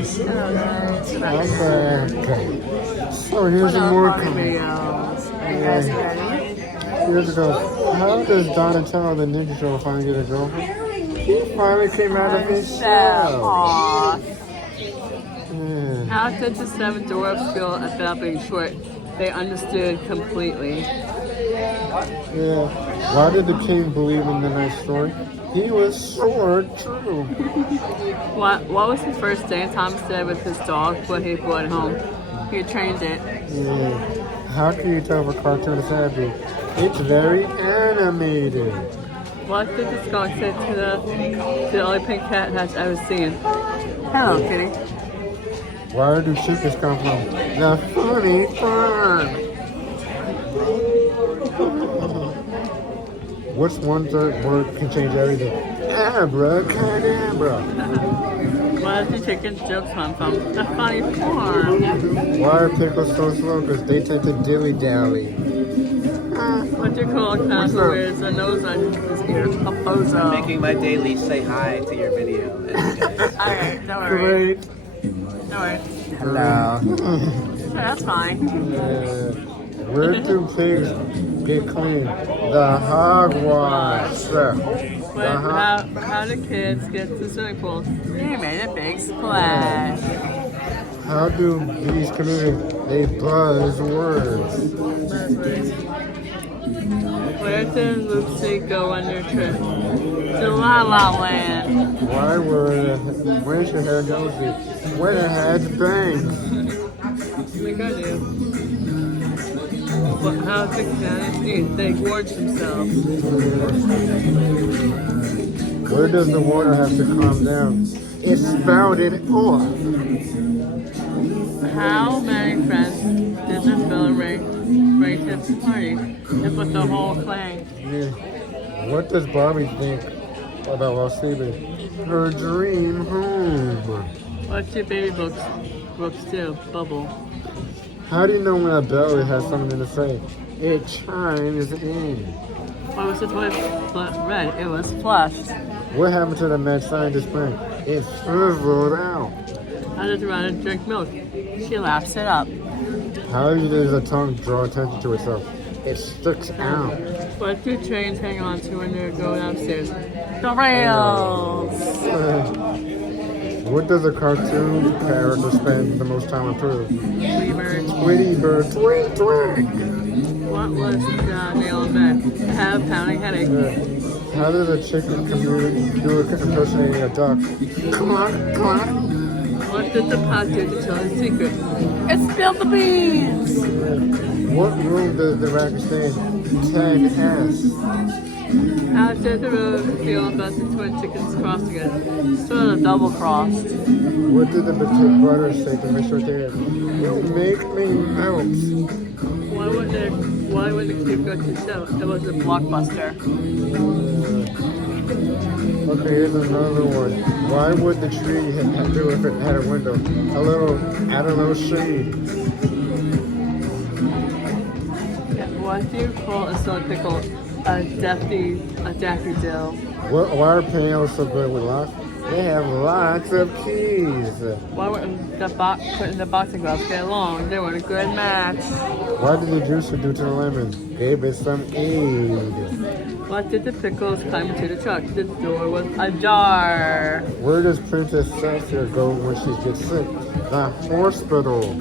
Hello guys, I'm back. So here's some more comments. videos. Are you guys ready? Here's a go. How does Donatello the Ninja Turtle finally get a girlfriend? He finally came out of his shell. Aww. Yeah. How did the seven dwarfs feel about being short? They understood completely. Yeah. Why did the king believe in the nice story? He was short, too. What was the first thing Tom said with his dog when he brought it home? He trained it. Yeah. How can you tell if a cartoon is happy? It's very animated. What did the skunk say to the only pink cat has ever seen? Hello, kitty. Where do chickens come from? The funny farm. What's one word can change everything? Abracadabra. Where did the chicken jokes come from? The funny farm. Why are pickles so slow? Because they tend to dilly-dally. What do you call a cat who wears a nose on his ear? A bozo. Making my daily say hi to your video. Alright, don't worry. Great. Don't worry. Hello. Yeah, that's fine. Where do pigs get clean? The hogwash. How do kids get to the swimming pool? They made a big splash. How do bees communicate? They buzz words. Where did Lucy go on their trip? To La La Land. Where's your hair nosy? When it has bangs. Like I do. But how do cats eat? They gorge themselves. Where does the water have to calm down? It's spouted off. How many friends did the bell ring to the party? And put the whole clan. Yeah. What does Barbie think about while sleeping? Her dream home. What do baby books do? Bubble. How do you know when a bell has something to say? It chimes in. Why was the toy red? It was flushed. What happened to the mad scientist brain? It fizzled out. How does a rabbit drink milk? She laps it up. How does a tongue draw attention to itself? It sticks out. What do trains hang on to when they're going upstairs? The rails! What does a cartoon character spend the most time on proof? Tweety bird, tweet, tweet. What was the nail in bed? I have a pounding headache. How does a chicken do impersonating a duck? Cluck, cluck. What did the pot do to tell his secret? It spilled the beans! What room does the racket stay in? 10S. How did the road feel about the twin chickens crossing it? Sort of double crossed. What did the potato butter say to Mr. Potato? You make me melt. Why would the cube go to show? It was a blockbuster. Okay, here's another one. Why would the tree do if it had a window? Add a little shade. What do you call a stone pickle? A daffodil. Why are pianos so good with locks? They have lots of keys. Why wouldn't the putting the boxing gloves get along? They were a good match. What did the juicer do to the lemon? Gave it some aid. What did the pickles climb into the truck? The door was ajar. Where does Princess Celestia go when she gets sick? The hospital.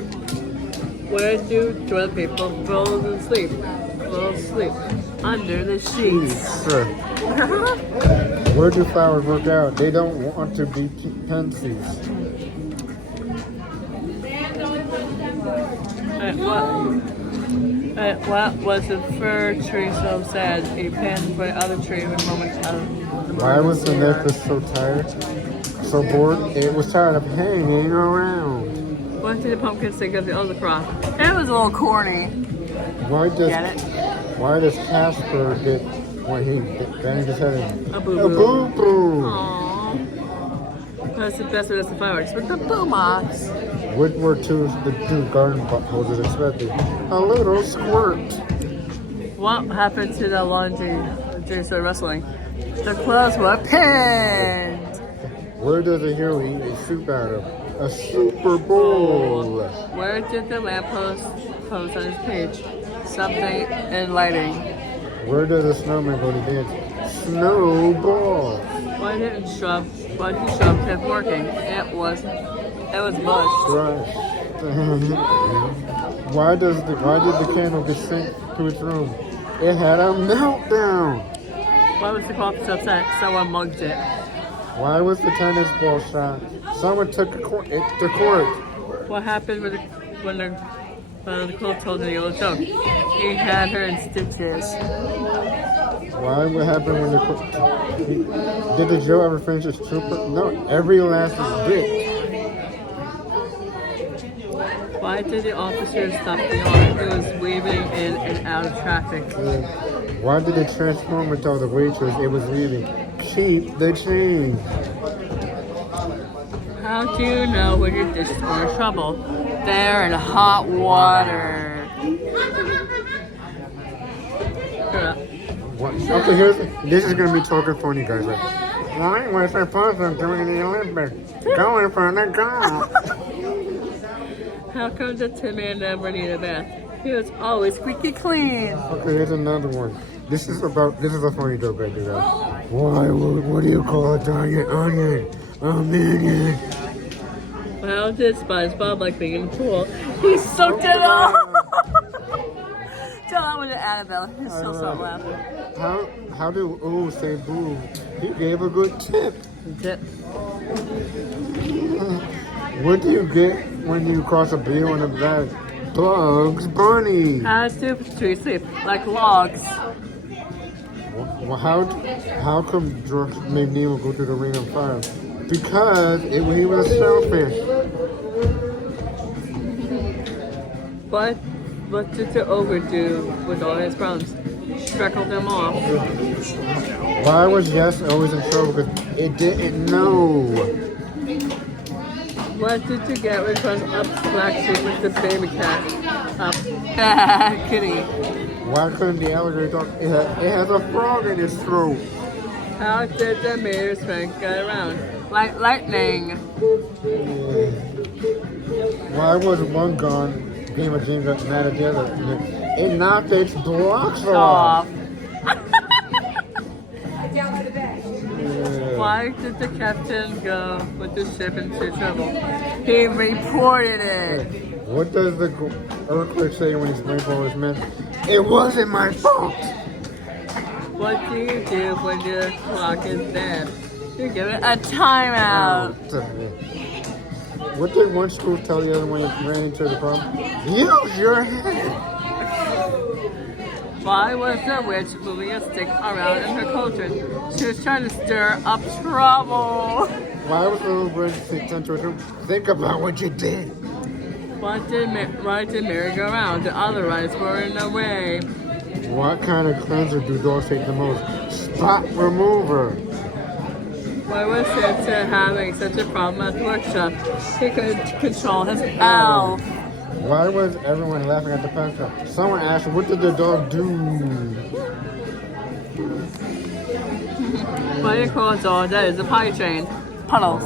Where do toilet paper rolls and sleep? Rolls sleep under the sheets. Where do flowers work out? They don't want to be pansies. What was the fir tree so sad? A pen for the other tree with moments out of the Why was the necklace so tired? So bored? It was tired of hanging around. What did the pumpkin think of the other crop? It was a little corny. Why Get it? Casper get when he banged his head in? A boo A boo. boo boo. Aww. That's the best of the fireworks. With the boomox. What were the two garden hoses expecting? A little squirt. What happened to the laundry during the wrestling? The clothes were pinned. Where does a hero eat his soup out of? A Super Bowl. Where did the lamppost post on his page? Something in lighting. Where does the snowman go to dance? Snowball. Why did shrub kept working? It was bush. Right. Why did the candle get sent to its room? It had a meltdown. Why was the coffee so upset? Someone mugged it. Why was the tennis ball shot? Someone took it to court. What happened when the quilt told the yellow joke? He had her in stitches. Why? What happened when did the Joe ever finish his trooper? No, every last bit. Why did the officer stop the arm? It was weaving in and out of traffic. Why did the transformer tell the waitress it was leaving? Keep the change. How do you know when your dishes are in trouble? They're in hot water. What? Okay, this is gonna be talking funny, guys. Right? Why was I supposed to doing the Olympics? Going for the gold. How come the Tin Man never needed a bath? He was always squeaky clean. Okay, here's another one. This is a funny joke right there. What do you call a giant onion? A minion. How did SpongeBob like being in the pool? He soaked it all! Tell that one to Annabelle. He's still so laughing. How do ooh say boo? He gave a good tip. Tip. What do you get when you cross a beer on a bed? Bugs Bunny. How do trees sleep? Like logs. Well, how come George made Nemo go to the ring of fire? Because he was a shellfish. What did the ogre do with all his problems? Shreckled them off. Why was Yes always in trouble? Because it didn't know. What did you get when you crossed up Black Sheep with the baby cat? Up kitty. Why couldn't the alligator talk? It has a frog in its throat. How did the mayor's friend get around? Like lightning. Why was one gone? Game of James got mad at the other. It knocked its blocks off. Why did the captain go with the ship into trouble? He reported it. What does the earthquake say when he's waiting for his men? It wasn't my fault. What do you do when your clock is dead? You give it a timeout. What did one school tell the other when it ran into the problem? Use your head. Why was the witch moving a stick around in her cauldron? She was trying to stir up trouble. Why was the little bird sent to a room? Think about what you did. Why did Mary go around? The other rides were in the way. What kind of cleanser do dogs take the most? Spot remover. Why was Santa having such a problem at the workshop? He couldn't control his elf. Why was everyone laughing at the pet shop? Someone asked, what did the dog do? What do you call a dog that is a potty train? Puddles.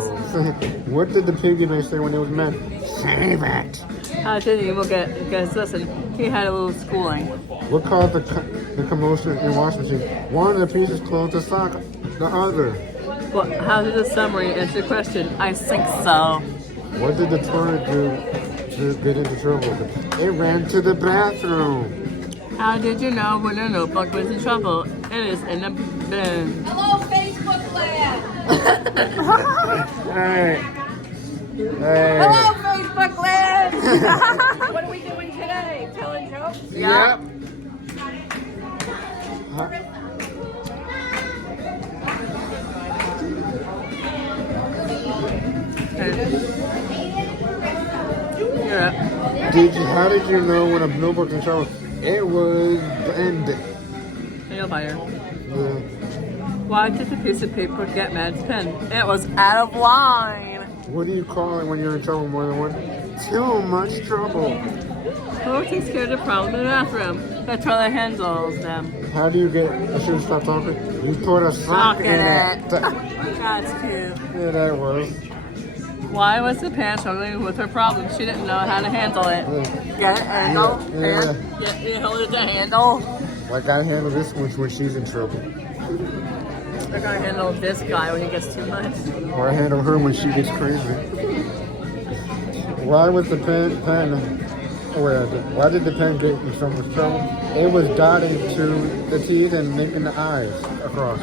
What did the piggy bank say when it was meant? Save it. How did Nemo get his lesson? He had a little schooling. What caused the commotion in Washington? One of the pieces closed the sock, the other. Well, how did the summary answer the question? I think so. What did the toilet do to get into trouble? It ran to the bathroom. How did you know when a notebook was in trouble? It is in a bin. Hello, Facebook land! Hey. Hello, Facebook land! What are we doing today? Telling jokes? Yep. Yeah. How did you know when a notebook was in trouble? It was bended. Nail biter. Yeah. Why did the piece of paper get Mad's pen? It was out of line. What do you call it when you're in trouble more than one? Too much trouble. Who takes care of the problem in the bathroom? The toilet handles them. How do you get? I should have stopped talking. You put a sock in it. That's cute. Yeah, that was. Why was the pan struggling with her problem? She didn't know how to handle it. Get it? Handle? Yeah. Yeah, you hold it to handle. Like I handle this one when she's in trouble. I gotta handle this guy when he gets too much. Or I handle her when she gets crazy. Why was the pen why did the pen get in so much trouble? It was dotting to the T's and making the I's across.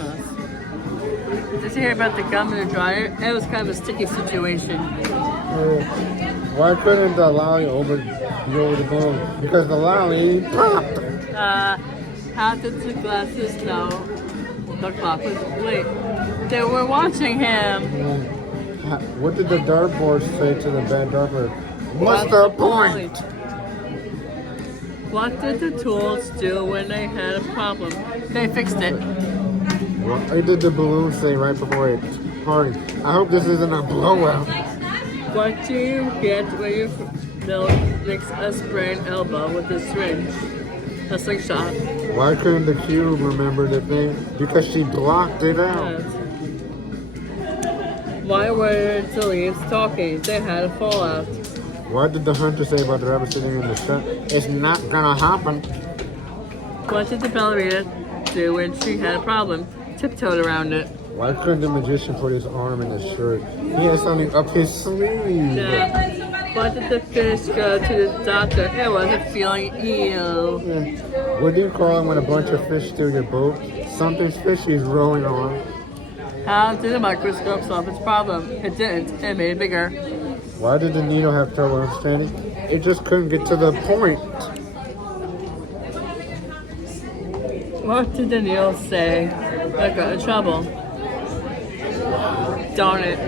Did you hear about the gum in the dryer? It was kind of a sticky situation. Why couldn't the lolly go over the balloon? Because the lolly popped. How did the glasses know the clock was late? They were watching him. What did the dartboard say to the bad dartboard? What's the point? What did the tools do when they had a problem? They fixed it. What did the balloon say right before it party? I hope this isn't a blowout. What do you get when your milk makes a sprained elbow with a syringe? A slingshot. Why couldn't the cube remember the thing? Because she blocked it out. Yes. Why were the leaves talking? They had a fallout. What did the hunter say about the rabbit sitting in the sun? It's not gonna happen. What did the ballerina do when she had a problem? Tiptoed around it. Why couldn't the magician put his arm in his shirt? He had something up his sleeve. Why did the fish go to the doctor? It wasn't feeling ill. What do you call it when a bunch of fish steal your boat? Something fishy is rolling on. How did the microscope solve its problem? It didn't. It made it bigger. Why did the needle have trouble understanding? It just couldn't get to the point. What did the needle say that got in trouble? Darn it.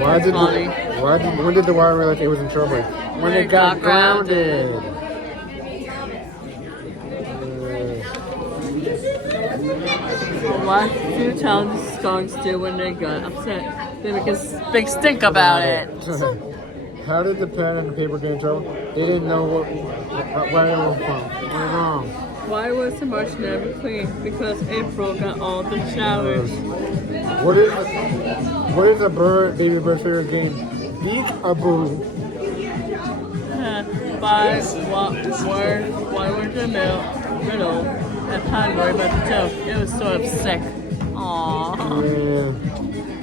When did the wire realize it was in trouble? When it got grounded. What do talented skunks do when they got upset? They make a big stink about it. How did the pen and the paper get in trouble? They didn't know where it was from. It was wrong. Why was the March never clean? Because April got all the showers. What is a baby bird's favorite game? Peek-a-boo. Why were the riddle and Pine worried about the joke? It was sort of sick. Aww. Yeah.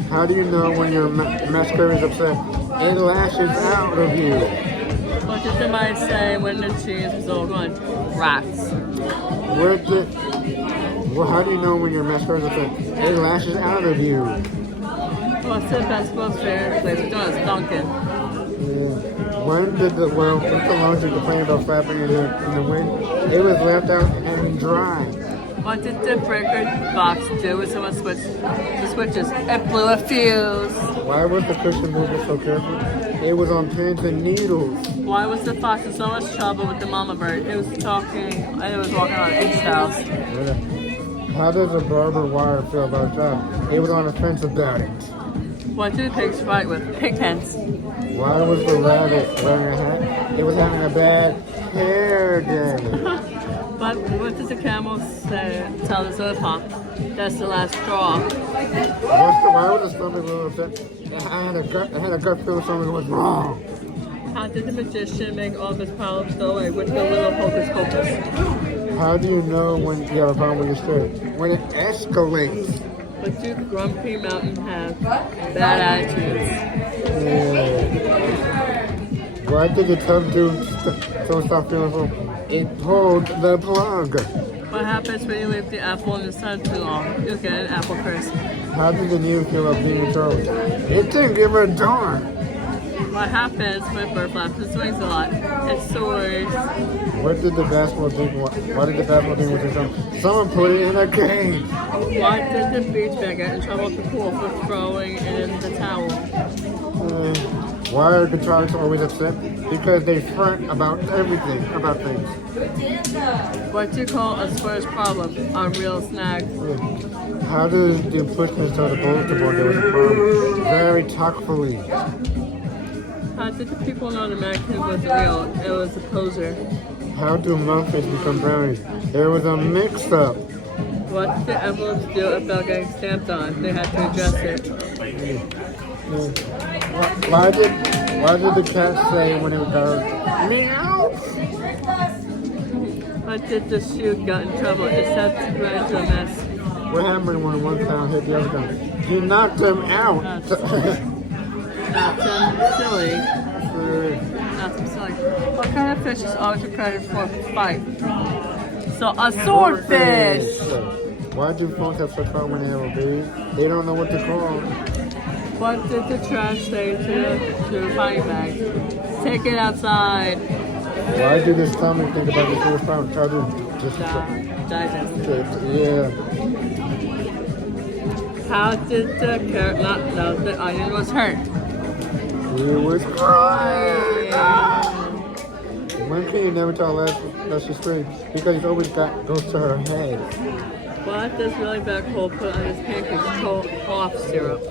How do you know when your mascara is upset? It lashes out of you. What did the mice say when the cheese was all gone? Rats. How do you know when your mascara is upset? It lashes out of you. What's the basketball's favorite place to donuts? Dunkin'. When did the laundry complain about flapping in the wind? It was left out and dry. What did the breaker box do when someone switched the switches? It blew a fuse. Why was the cushion moving so careful? It was on pins and needles. Why was the fox in so much trouble with the mama bird? It was talking and it was walking on eggshells. Yeah. How does a barber wire feel about a job? It was on the fence about it. What did pigs fight with? Pig hens. Why was the rabbit wearing a hat? It was having a bad hair day. But what does the camel say? Tell the soda pop. That's the last straw. Why was the stomach a little upset? I had a gut feeling something was wrong. How did the magician make all of his problems go away with the little hocus pocus? How do you know when you have a problem with your spirit? When it escalates. But do Grumpy Mountain have bad attitudes? Why did the tub do so stop feeling full? It pulled the plug. What happens when you leave the apple in the sun too long? You'll get an apple curse. How did the needle feel about being in trouble? It didn't give a darn. What happens when a bird flaps its wings a lot? It soars. What did the basketball team? Why did the basketball team do something? Someone put it in a cage. Why did the beach bag get in trouble at the pool for throwing in the towel? Why are guitarists always upset? Because they fret about everything, about things. What do you call a spur's problem? A real snag. How did the pushman tell the bulletin board there was a problem? Very tactfully. How did the people know the mannequin wasn't real? It was a poser. How do muffins become brownies? There was a mix-up. What did the envelopes do about getting stamped on? They had to address it. Why did the cat say when it goes meow? But did the shoe got in trouble? Except right to a mess. What happened when one clown hit the other clown? He knocked him out. Not silly. Not silly. What kind of fish is always a predator for fight? So a swordfish. Why do phones have such fun when they have a baby? They don't know what to call. What did the trash say to the body bag? Take it outside. Why did the stomach think about the first pound? Try to just Digest it. yeah. How did the carrot not know the onion was hurt? He was crying. One kid never tell that she's straight because it always goes to her head. What does really bad cold put on his pancakes? Cough syrup.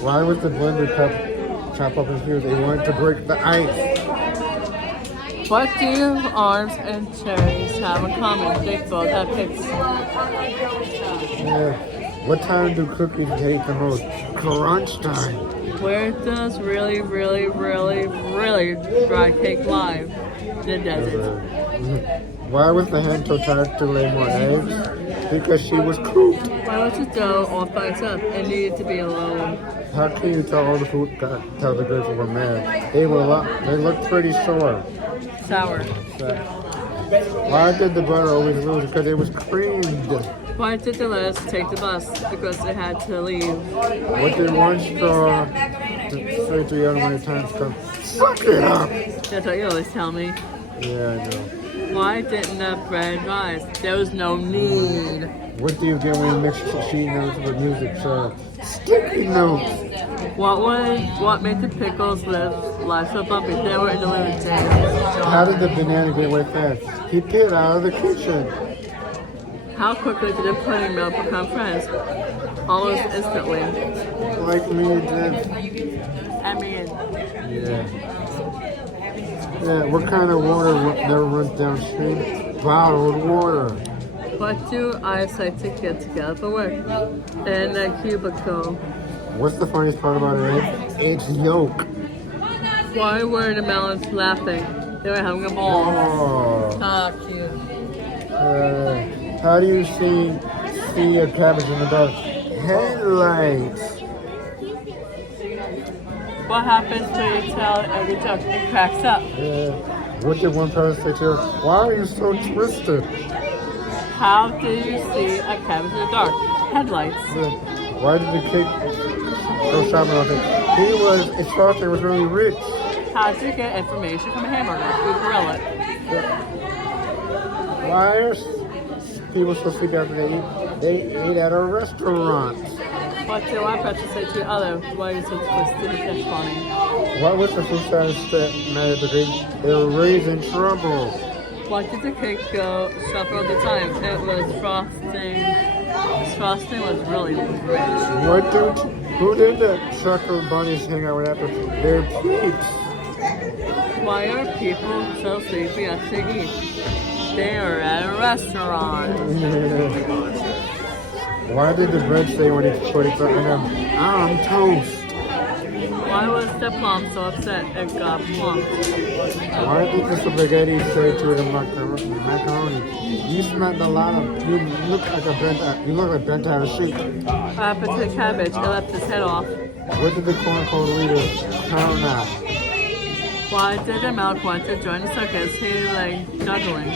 Why was the blender cup chop up his ears? They wanted to break the ice. What do orange and cherries have in common? They both have pits. Yeah. What time do cookies take the most? Crunch time. Where does really dry cake live? The desert. Why was the hen so tired to lay more eggs? Because she was cooped. Why was the dough all by itself and needed to be alone? How can you tell all the food tell the grapes were mad? They looked pretty sore. Sour. Why did the butter always lose? Because it was creamed. Why did the lettuce take the bus? Because they had to leave. What did one straw say to the other when the time comes? Suck it up! That's what you always tell me. Yeah, I know. Why didn't the bread rise? There was no need. What do you get when you mix sheet notes with music? Sticky notes. What made the pickles live so bumpy? They were in the living room. How did the banana get away fast? He peeled out of the kitchen. How quickly did the pudding milk become friends? Almost instantly. Like me and Jen. I mean, Yeah. Yeah, what kind of water never runs downstream? Bottled water. what do I say to get together for work? In a cubicle. What's the funniest part about it? It's yolk. Why were the melons laughing? They were having a ball. Oh. Ah, cute. How do you see a cabbage in the dark? Headlights. What happens to your tail every time it cracks up? What did one person say to her? Why are you so twisted? How do you see a cabbage in the dark? Headlights. Why did the kid go shopping on it? His father was really rich. How do you get information from a hamburger? You grill it. Why are people so sleepy after they eat? They ate at a restaurant. What do one person say to the other? Why are you so twisted? That's funny. What was the food status that made the grade? They were raised in trouble. Why did the cake go sharper all the time? It was frosting. Frosting was really rich. Who did the chocolate bunnies hang out with after? Their peeps. Why are people so sleepy after they eat? They are at a restaurant. Why did the bread say when it put it on them? I'm toast. Why was the plum so upset it got plumped? Why did the spaghetti say to the macaroni? You smelled a lot of. You look like bent out of sheep. What happened to the cabbage? It left his head off. What did the corn-cold leader crown out? Why did the milk want to join the circus? He like juggling.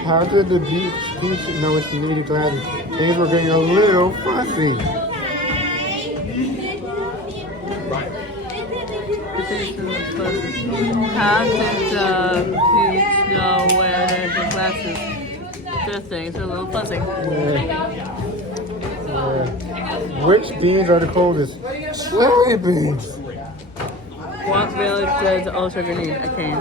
How did the beach know it's needed glasses? Things were getting a little fuzzy. How did the peach know where there's the glasses? The things are a little fuzzy. Which beans are the coldest? Chili beans. What really does old sugar need? A cane.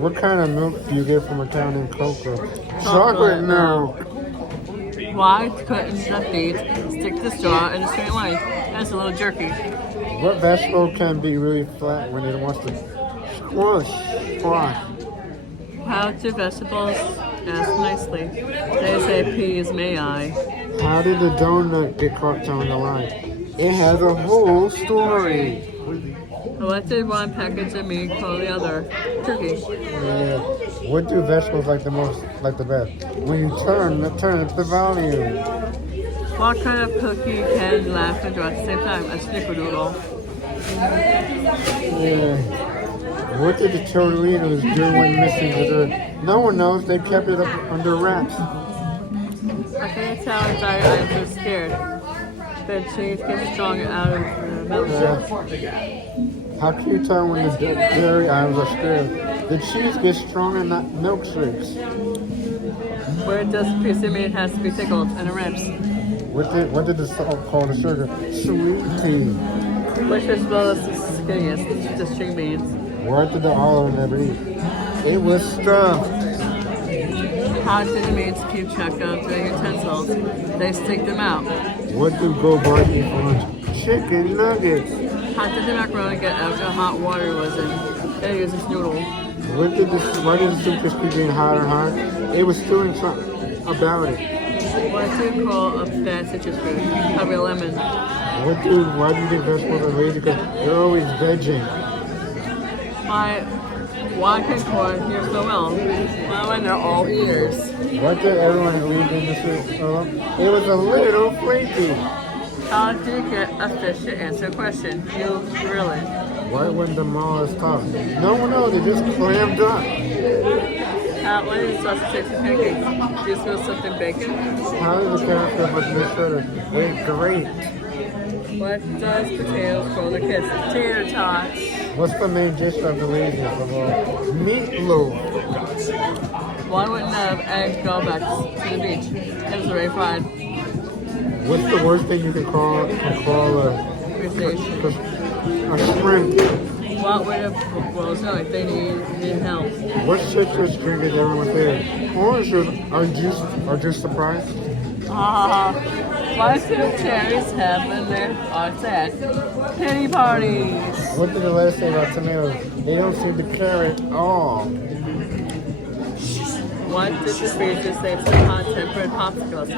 What kind of milk do you get from a cow named Coco? Chocolate milk. Why couldn't the beet stick the straw in a straight line? That's a little jerky. What vegetable can be really flat when it wants to squash? How do vegetables ask nicely? They say, please, may I? How did the donut get caught telling a lie? It has a whole story. What did one package of meat call the other? Turkey. Yeah. What do vegetables like the most, like the best? When you turn up the volume. What kind of cookie can laugh and draw at the same time? A snickerdoodle. Yeah. What did the Tortolinos do when missing dessert? No one knows. They kept it up under wraps. I can't tell if I am so scared. The cheese gets stronger out of the milk. How can you tell when the dairy items are scared? The cheese gets stronger, not milkshakes. Where does a piece of meat has to be pickled and it rips? What did the salt call the sugar? Sweet tea. Which vegetable is the skinniest? The string beans. What did the olive never eat? It was stuffed. How do the maids keep track of their utensils? They stick them out. What do go-bars eat for lunch? Chicken nuggets. How did the macaroni get out the hot water was in? They use this noodle. Why did the soup just keep getting hotter and hotter? It was doing something about it. What do you call a bad citrus fruit? Probably a lemon. Why do you think vegetables are lazy? Because they're always vegging. Why can corn hear so well? Well, when they're all ears. What did everyone leave in the soup? It was a little flaky. How do you get a fish to answer a question? You grill it. Why wouldn't the mollusk talk? No one knows. They just clammed up. What is sausage taste of pancakes? Do you smell something bacon? How did the carrot feel about this shredder? Wait, great. What does potatoes call their kids? Tater tots. What's the main dish of the laziest of all? Meatloaf. Why wouldn't have eggs go back to the beach? It was already fried. What's the worst thing you can call a Crustacean. shrimp? What would have whales know if they needed help? What citrus drink is everyone favorite? Oranges are just surprised. Why do cherries have when they are sad? Pity parties. What did the letter say about tomatoes? They don't seem to care at all. What did the freezer say to hot tempered popsicles?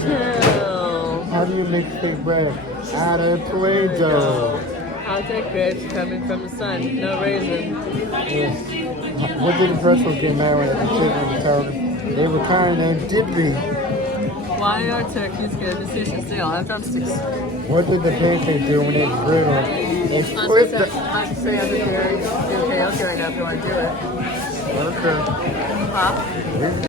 Chill. How do you make fake bread? Out of Play-Doh. How did grapes coming from the sun? No raisin. Yes. What did the pretzels get mad when the chicken was told? They were kind and dippy. Why are turkeys good at sushi still? I have drumsticks. What did the pancake do when it was brittle? They split the... I'm saying I'm okay right now if you want to do it. Okay. Huh?